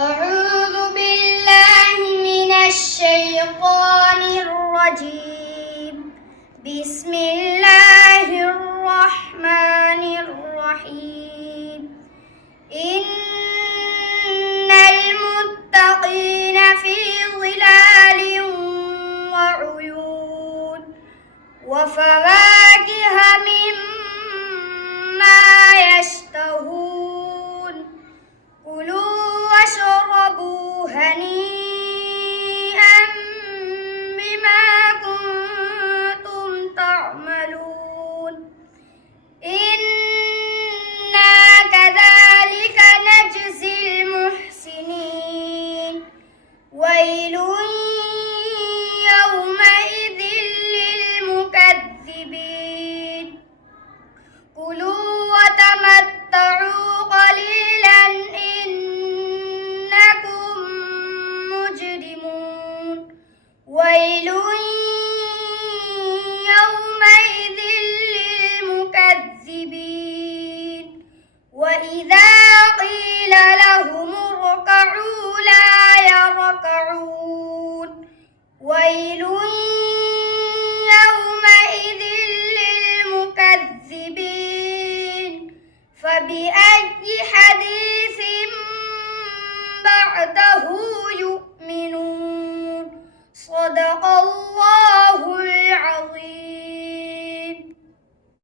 أعوذ بالله من الشيطان الرجيم. بسم الله الرحمن الرحيم. إن المتقين في ظلال وعيون وفواكه مما يشتهون. كلوا واشربوا هنيئا